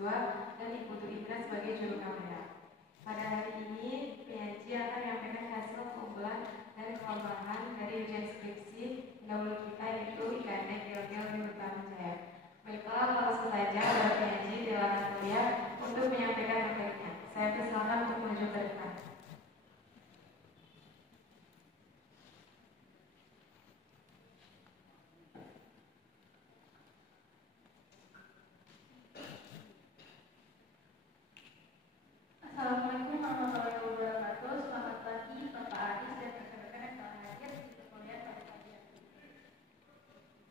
mahasiswa dan Ibu Tuina sebagai juru kamera. Pada hari ini, penyaji akan menyampaikan hasil keunggulan dan kelemahan dari ujian skripsi pendahulu kita, yaitu IKN Gel-Gel Universitas Jaya. Baiklah, langsung saja para penyaji silakan kuliah untuk menyampaikan materinya. Saya persilakan untuk menuju ke depan. Assalamualaikum warahmatullahi wabarakatuh. Selamat pagi Bapak Aris dan rekan-rekan yang telah hadir di sekalian pada pagi hari ini.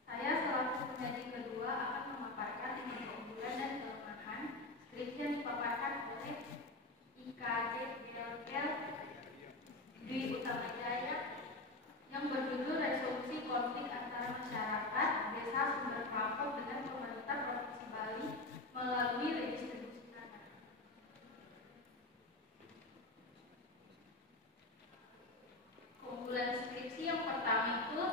Saya selaku penyaji kedua akan memaparkan keunggulan dan kelemahan skripsi yang dipaparkan oleh IKD Gel-Gel Dwi Utama Jaya yang berjudul Resolusi Konflik Antara Masyarakat Desa Sumber Kelapa dengan Pemerintah Provinsi Bali melalui redistribusi tanah. Keunggulan skripsi yang pertama itu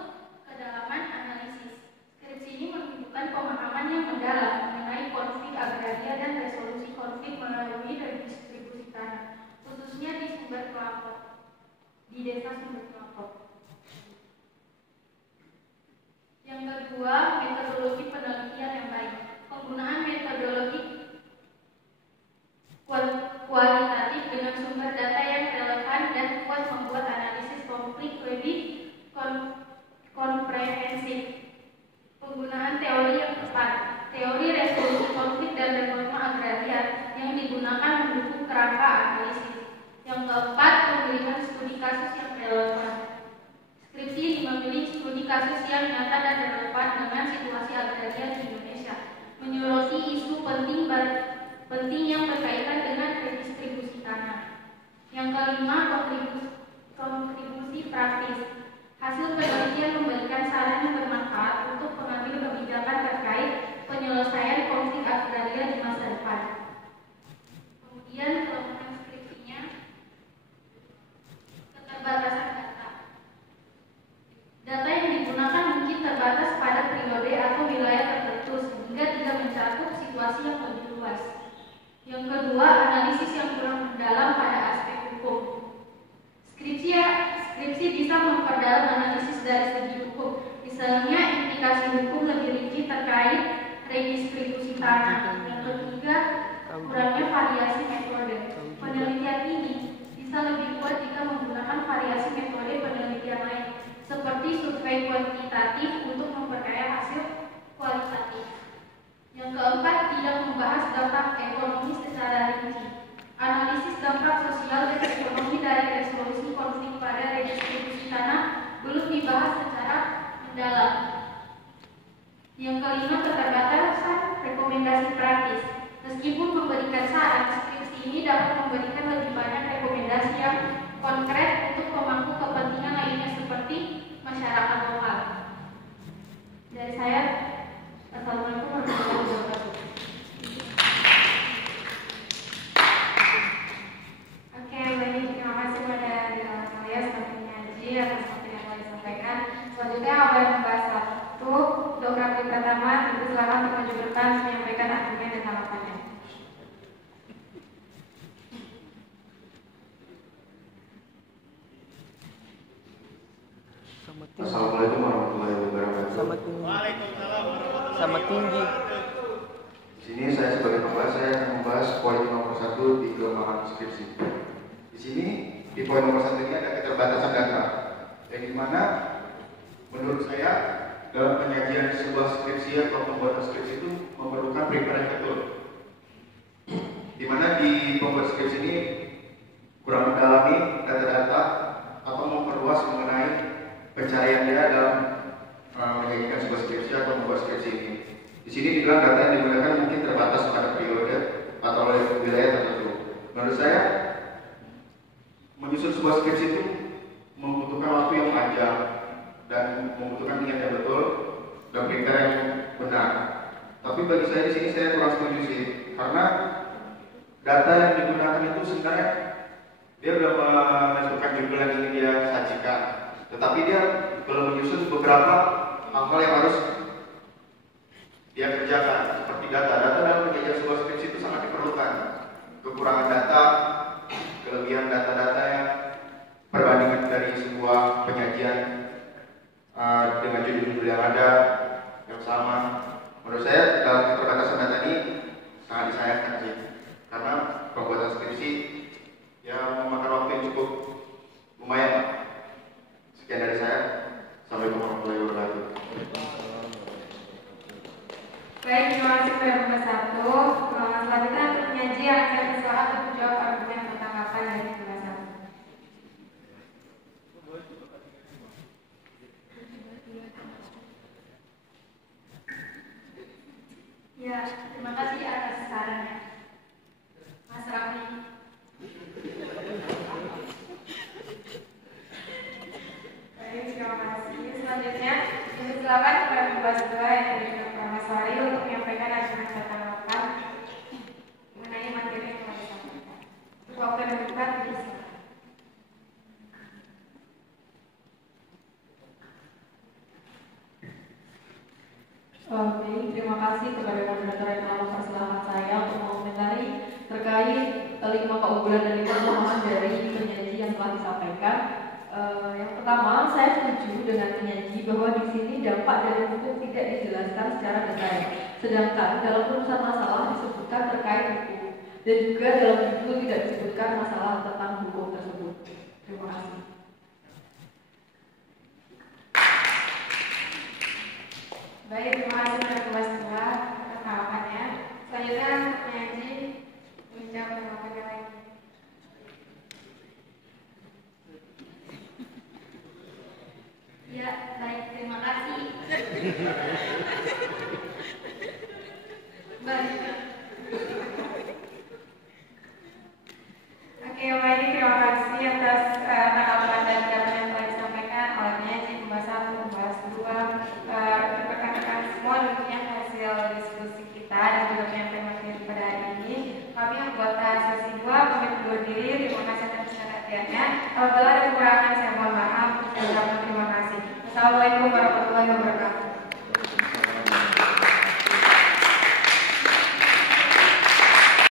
kedalaman analisis. Skripsi ini menunjukkan pemahaman yang mendalam mengenai konflik agraria dan resolusi konflik melalui redistribusi tanah, khususnya di Sumber Kelapa, di Desa Sumber Kelapa. Yang kedua, metodologi penelitian yang baik. Penggunaan metodologi kualitatif dengan sumber data yang relevan dan kuat membuat analisis konflik lebih komprehensif. Penggunaan teori yang tepat. Teori resolusi konflik dan reforma agraria yang digunakan mendukung kerangka analisis. Yang keempat, pemilihan studi kasus yang relevan. Skripsi ini memilih studi kasus yang nyata dan relevan dengan situasi agraria di Indonesia, menyoroti isu penting yang berkaitan dengan redistribusi tanah. Yang kelima, kontribusi praktis. Hasil penelitian memberikan saran yang bermanfaat untuk pengambil kebijakan terkait penyelesaian konflik agraria di masa depan. Kemudian kelemahan skripsinya, keterbatasan data. Data yang digunakan mungkin terbatas pada periode atau wilayah tertentu sehingga tidak mencakup situasi yang lebih luas. Yang kedua, analisis yang kurang mendalam pada aspek hukum. Skripsi bisa memperdalam analisis dari segi hukum, misalnya implikasi hukum lebih rinci terkait redistribusi tanah. Yang ketiga, kurangnya variasi metode. Penelitian ini bisa lebih kuat jika menggunakan variasi metode penelitian lain, seperti survei kuantitatif untuk memperkaya hasil kualitatif. Yang keempat, tidak membahas dampak ekonomi secara rinci. Analisis dampak sosial dan ekonomi dari resolusi konflik pada redistribusi tanah belum dibahas secara mendalam. Yang kelima, keterbatasan rekomendasi praktis. Meskipun memberikan saran, skripsi ini dapat memberikan lebih banyak rekomendasi yang konkret untuk pemangku kepentingan lainnya seperti masyarakat lokal. Dari saya, Assalamualaikum warahmatullahi wabarakatuh. Oke, baik, terima kasih kepada saya sebagai penyaji atas materi yang telah disampaikan. Selanjutnya, abang membahas satu untuk rapi pertama, tentu selamat untuk maju ke depan menyampaikan argumen dan harapannya. Assalamualaikum warahmatullahi wabarakatuh. Sama tinggi. Di sini saya sebagai pembahas, saya akan membahas poin nomor 1 di kelemahan skripsi. Di sini di poin nomor 1 ini ada keterbatasan data, yang dimana menurut saya dalam penyajian sebuah skripsi atau pembuatan skripsi itu memerlukan prepare yang betul. Dimana di pembuat skripsi ini kurang mendalami data-data atau memperluas mengenai pencarian dia dalam menyajikan sebuah skripsi atau membuat skripsi ini. Di sini dibilang data yang digunakan mungkin terbatas pada periode atau oleh wilayah tertentu. Menurut saya, menyusun sebuah skripsi itu membutuhkan waktu yang panjang dan membutuhkan niat yang betul dan prepare yang benar. Tapi bagi saya di sini saya kurang setuju sih, karena data yang digunakan itu sebenarnya dia sudah menentukan judul yang ingin dia sajikan, tetapi dia belum menyusun beberapa hal-hal yang harus dia kerjakan, seperti data dalam penyajian sebuah skripsi itu sangat yang sama. Menurut saya dalam keterbatasan data ini sangat disayangkan sih, karena pembuatan skripsi yang memakan waktu yang cukup lumayan Pak. Sekian dari saya, sampai warahmatullahi wabarakatuh. Baik, terima kasih kepada Bapak Satu. Selanjutnya untuk penyaji yang akan bersilakan untuk menjawab argumen atau tanggapan dari Bapak Satu. Ya, terima kasih atas sarannya, Mas Raffi. Baik, terima kasih. Selanjutnya, silakan kepada Bapak Setua yang dari Bapak Mas Wali untuk menyampaikan argumen atau tanggapan mengenai materi yang telah disampaikan. Waktu dan tempat dipersilakan. Oke, terima kasih kepada moderator yang telah mempersilahkan saya untuk mengomentari terkait 5 keunggulan dan 5 kelemahan dari penyaji yang telah disampaikan. Yang pertama, saya setuju dengan penyaji bahwa di sini dampak dari hukum tidak dijelaskan secara detail. Sedangkan dalam urusan masalah disebutkan terkait hukum dan juga dalam buku tidak disebutkan masalah tentang hukum tersebut. Terima kasih. Baik, terima kasih kepada Bapak Setua atas tanggapannya. Selanjutnya untuk penyaji menjawab tanggapannya lagi. Ya, baik, terima kasih. Baik. Oke, baik, terima kasih atas tanggapan dan data yang telah disampaikan oleh penyaji Bapak Satu, Bapak Dua, rekan-rekan semua. Tentunya hasil diskusi kita dan juga penyampaian materi pada hari ini. Kami anggota sesi 2 pamit undur diri. Terima kasih atas perhatiannya. Apabila ada kekurangan